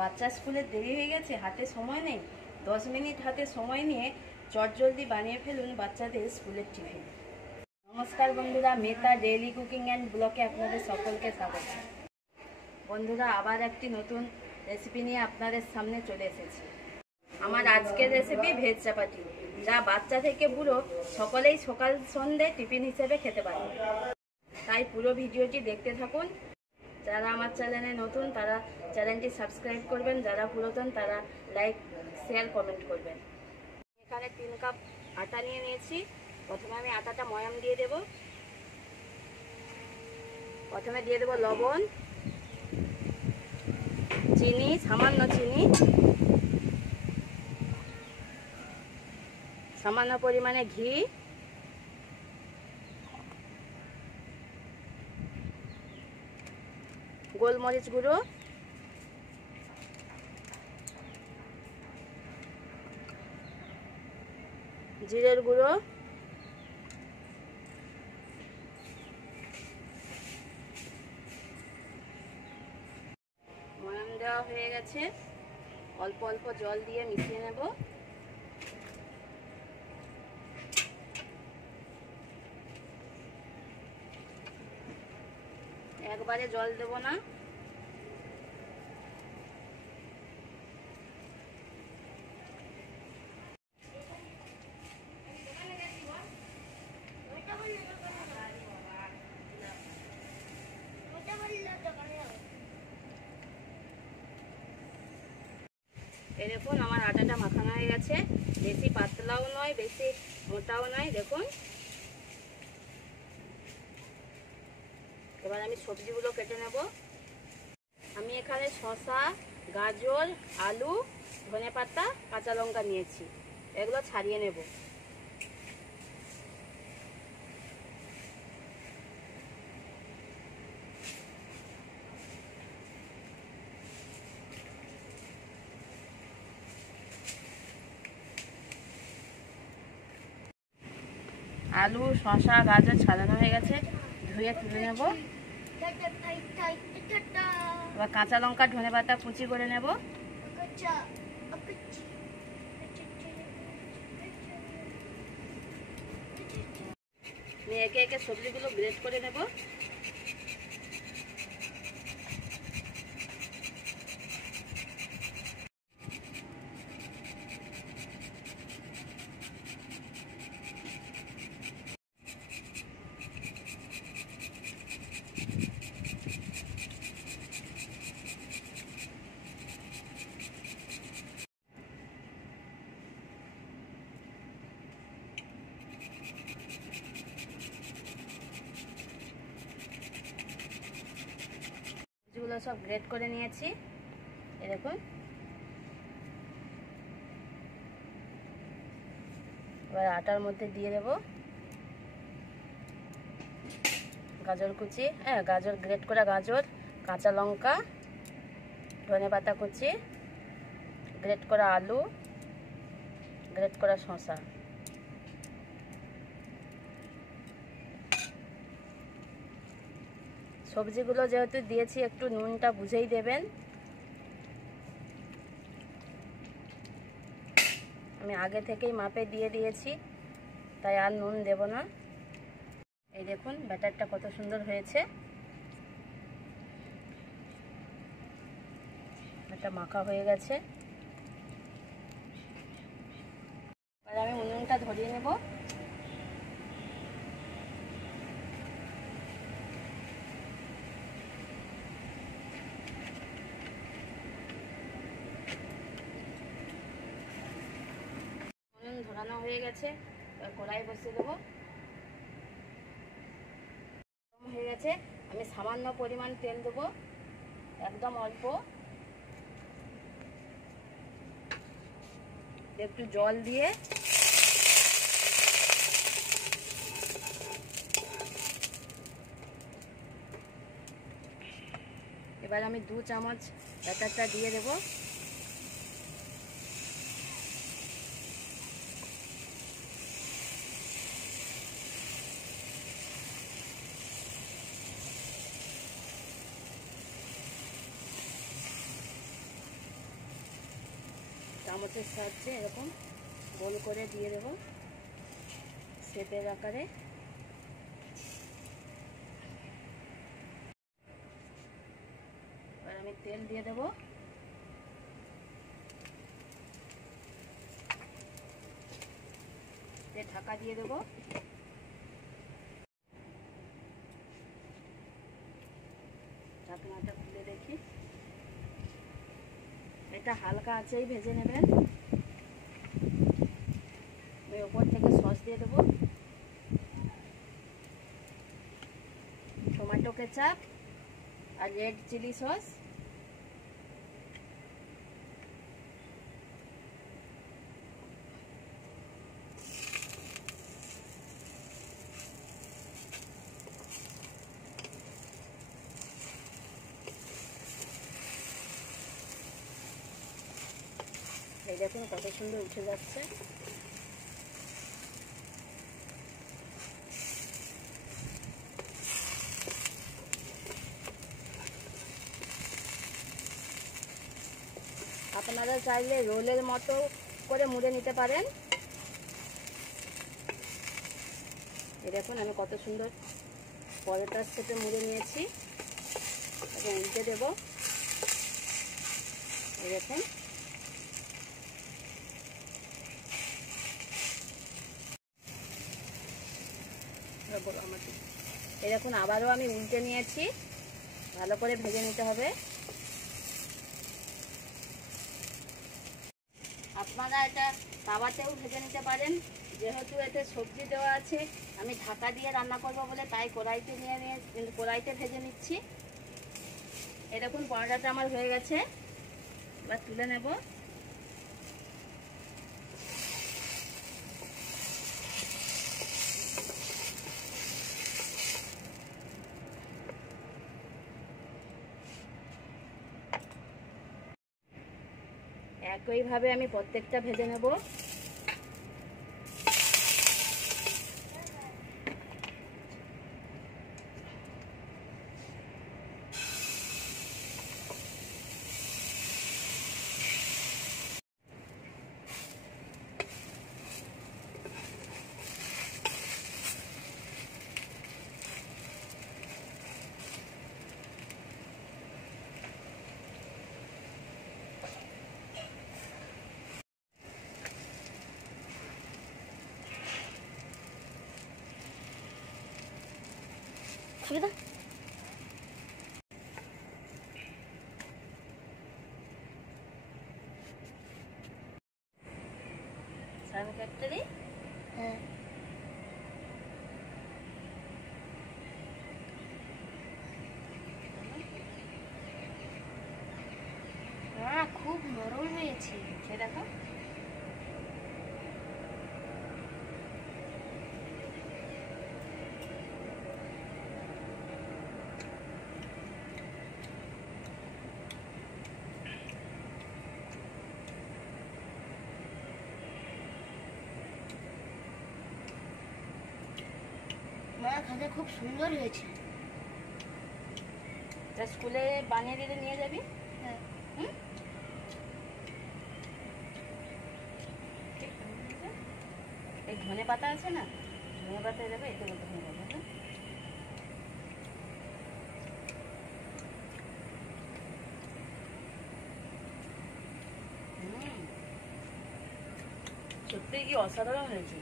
বাচ্চা স্কুলে দেরি হয়ে গেছে, হাতে সময় নেই। 10 মিনিট হাতে সময় নিয়ে চটজলদি বানিয়ে ফেলুন বাচ্চাদের স্কুলের টিফিন। নমস্কার বন্ধুরা, মেতা ডেইলি কুকিং অ্যান্ড ব্লগে আপনাদের সকলকে স্বাগত। বন্ধুরা, আবার একটি নতুন রেসিপি নিয়ে আপনাদের সামনে চলে এসেছি। আমার আজকের রেসিপি ভেজ চাপাতি, যা বাচ্চা থেকে বুড়ো সকলেই সকাল সন্ধ্যে টিফিন হিসেবে খেতে পারে। তাই পুরো ভিডিওটি দেখতে থাকুন। যারা আমার চ্যানেলে নতুন তারা চ্যানেলটি সাবস্ক্রাইব করবেন, যারা পুরাতন তারা লাইক শেয়ার কমেন্ট করবেন। এখানে 3 কাপ আটা নিয়ে নিয়েছি। প্রথমে আমি আটাটা ময়াম দিয়ে দেব। প্রথমে দিয়ে দেব লবণ, চিনি, সামান্য চিনি, সামান্য পরিমাণে ঘি, গোলমরিচ গুঁড়ো, জিরের গুঁড়ো, ময়াম দেওয়া হয়ে গেছে। অল্প অল্প জল দিয়ে মিশিয়ে নেব। একবারে জল দেব না। এই দেখুন আমার আটাটা মাখানো হয়ে গেছে। বেশি পাতলাও নয়, বেশি মোটাও নয়। দেখুন, এবার আমি সবজিগুলো কেটে নেব। আমি এখানে শসা, গাজর, আলু, ধনেপাতা, কাঁচা লঙ্কা নিয়েছি। এগুলো ছাড়িয়ে নেব। আলু, শসা, গাজর ছাড়ানো হয়ে গেছে, ধুয়ে তুলে নেব। এবার কাঁচা লঙ্কা, ধনেপাতা কুচি করে নেব। আমি একে একে সবজিগুলো গ্রেট করে নেব। সবজিগুলো সব গ্রেট করে নিয়েছি। দেখুন, এবার আটার মধ্যে দিয়ে দেব গাজর কুচি, গাজর গ্রেট করা গাজর, কাঁচা লঙ্কা, ধনেপাতা কুচি, গ্রেট করা আলু, গ্রেট করা শসা। সবজিগুলো যেহেতু দিয়েছি একটু নুনটা বুঝেই দেবেন। আমি আগে থেকেই মাপে দিয়ে দিয়েছি, তাই আর নুন দেব না। এই দেখুন ব্যাটারটা কত সুন্দর হয়েছে। এটা মাখা হয়ে গেছে। এবার আমি উনুনটা ধরিয়ে নেব। ধরানো হয়ে গেছে, কড়াই বসিয়ে দেবো। হয়ে গেছে, আমি সামান্য পরিমাণ তেল দেবো, একদম অল্প। একটু জল দিয়ে এবার আমি 2 চামচ ব্যাটারটা দিয়ে দেবো। চামচের সাহায্যে এরকম গোল করে দিয়ে দেব শেপের আকারে। এবার আমি তেল দিয়ে দেব। ঢাকা দিয়ে দেব। ঢাকনাটা খুলে দেখি। এটা হালকা আঁচেই ভেজে নেবেন। আমি ওপর থেকে সস দিয়ে দেবো, টমেটো কেচাপ আর রেড চিলি সস। এই দেখুন কত সুন্দর উঠে যাচ্ছে। আপনারা চাইলে রোলের মতো করে মুড়ে নিতে পারেন। এই দেখুন আমি কত সুন্দর পরোটার শেপে মুড়ে নিয়েছি। এখন উল্টে দেব। এই দেখুন এই দেখুন আবারও আমি উল্টে নিয়েছি। ভালো করে ভেজে নিতে হবে। আপনারা এটা তাওয়াতেও ভেজে নিতে পারেন। যেহেতু এতে সবজি দেওয়া আছে, আমি ঢাকা দিয়ে রান্না করব বলে তাই কড়াইতে ভেজে নিচ্ছি। এই দেখুন পরোটাটা আমার হয়ে গেছে। এবার তুলে নেব। একইভাবে আমি প্রত্যেকটা ভেজে নেব। খাবে না? সামনে কাটতে দিই। হ্যাঁ খুব নরম হয়েছে। সে দেখো মা, খাতে খুব সুন্দর হয়েছে। স্কুলে বানিয়ে দিলে নিয়ে যাবি। হ্যাঁ এই ধনে পাতা আছে না, ধনে পাতা দেবে। এতে বলতে ধনে পাতা সত্যি কি অসাধারণ হয়েছে।